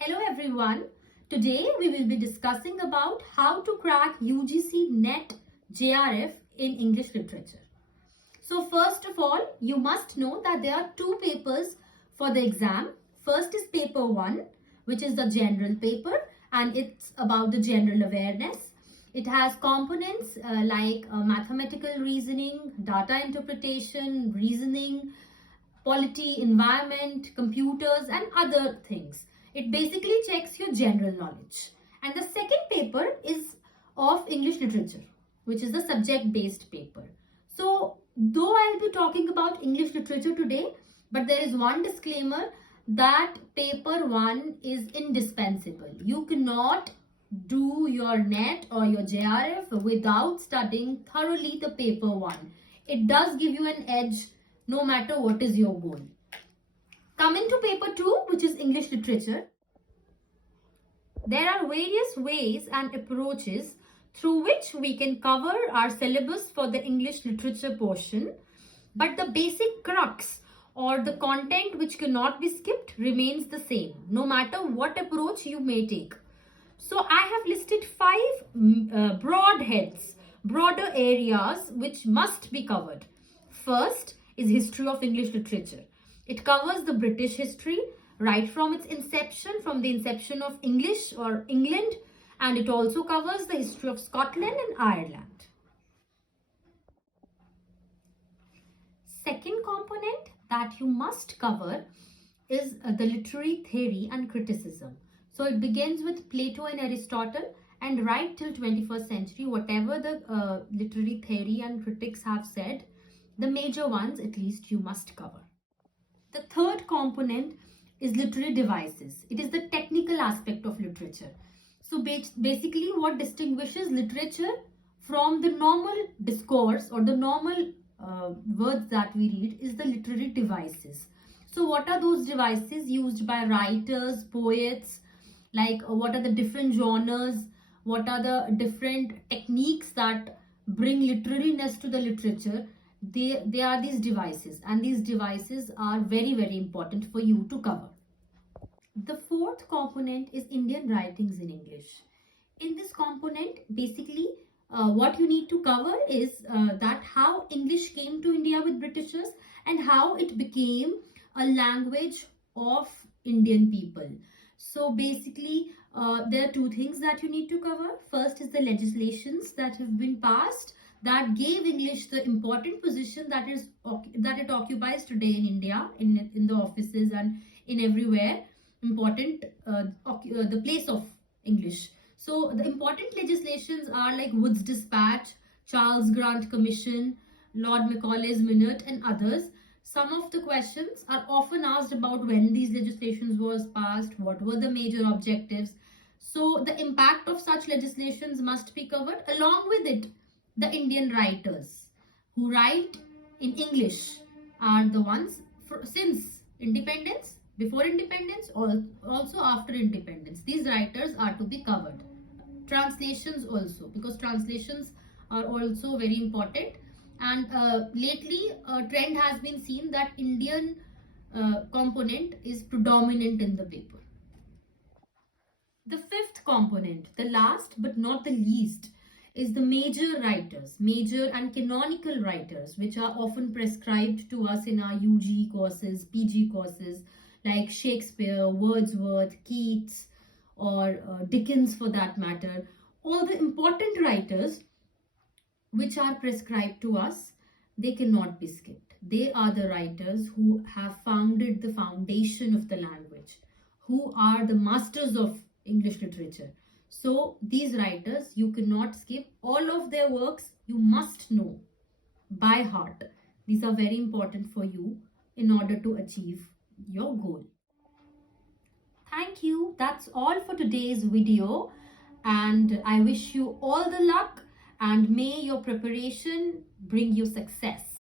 Hello everyone. Today we will be discussing about how to crack UGC NET JRF in English literature. So first of all, you must know that there are two papers for the exam. First is paper 1, which is the general paper, and it's about the general awareness. It has components like mathematical reasoning, data interpretation, reasoning, polity, environment, computers and other things. It basically checks your general knowledge. And the second paper is of English literature, which is the subject-based paper. So, though I'll be talking about English literature today, but there is one disclaimer that paper 1 is indispensable. You cannot do your NET or your JRF without studying thoroughly the paper 1. It does give you an edge no matter what is your goal. Coming to paper 2, which is English literature, there are various ways and approaches through which we can cover our syllabus for the English literature portion, but the basic crux or the content which cannot be skipped remains the same, no matter what approach you may take. So I have listed 5 broad heads, broader areas which must be covered. First is history of English literature. It covers the British history right from its inception, from the inception of English or England, and it also covers the history of Scotland and Ireland. Second component that you must cover is the literary theory and criticism. So it begins with Plato and Aristotle, and right till 21st century, whatever the literary theory and critics have said, the major ones at least you must cover. The third component is literary devices. It is the technical aspect of literature. So basically what distinguishes literature from the normal discourse or the normal words that we read is the literary devices. So what are those devices used by writers, poets, like what are the different genres, what are the different techniques that bring literariness to the literature. They are these devices, and these devices are very, very important for you to cover. The fourth component is Indian writings in English. In this component, basically, what you need to cover is that how English came to India with Britishers and how it became a language of Indian people. So basically, there are two things that you need to cover. First is the legislations that have been passed that gave English the important position that it occupies today in India, in the offices and in everywhere. Important the place of English. So the important legislations are like Wood's Dispatch, Charles Grant Commission, Lord Macaulay's Minute and others. Some of the questions are often asked about when these legislations was passed, what were the major objectives. So the impact of such legislations must be covered. Along with it, the Indian writers who write in English are the ones since independence, before independence, also after independence. These writers are to be covered. Translations also, because translations are also very important. And lately, a trend has been seen that Indian component is predominant in the paper. The fifth component, the last but not the least, is the major writers, major and canonical writers, which are often prescribed to us in our UG courses, PG courses, like Shakespeare, Wordsworth, Keats, or Dickens for that matter. All the important writers which are prescribed to us, they cannot be skipped. They are the writers who have founded the foundation of the language, who are the masters of English literature. So these writers, you cannot skip. All of their works you must know by heart. These are very important for you in order to achieve your goal. Thank you. That's all for today's video, and I wish you all the luck and may your preparation bring you success.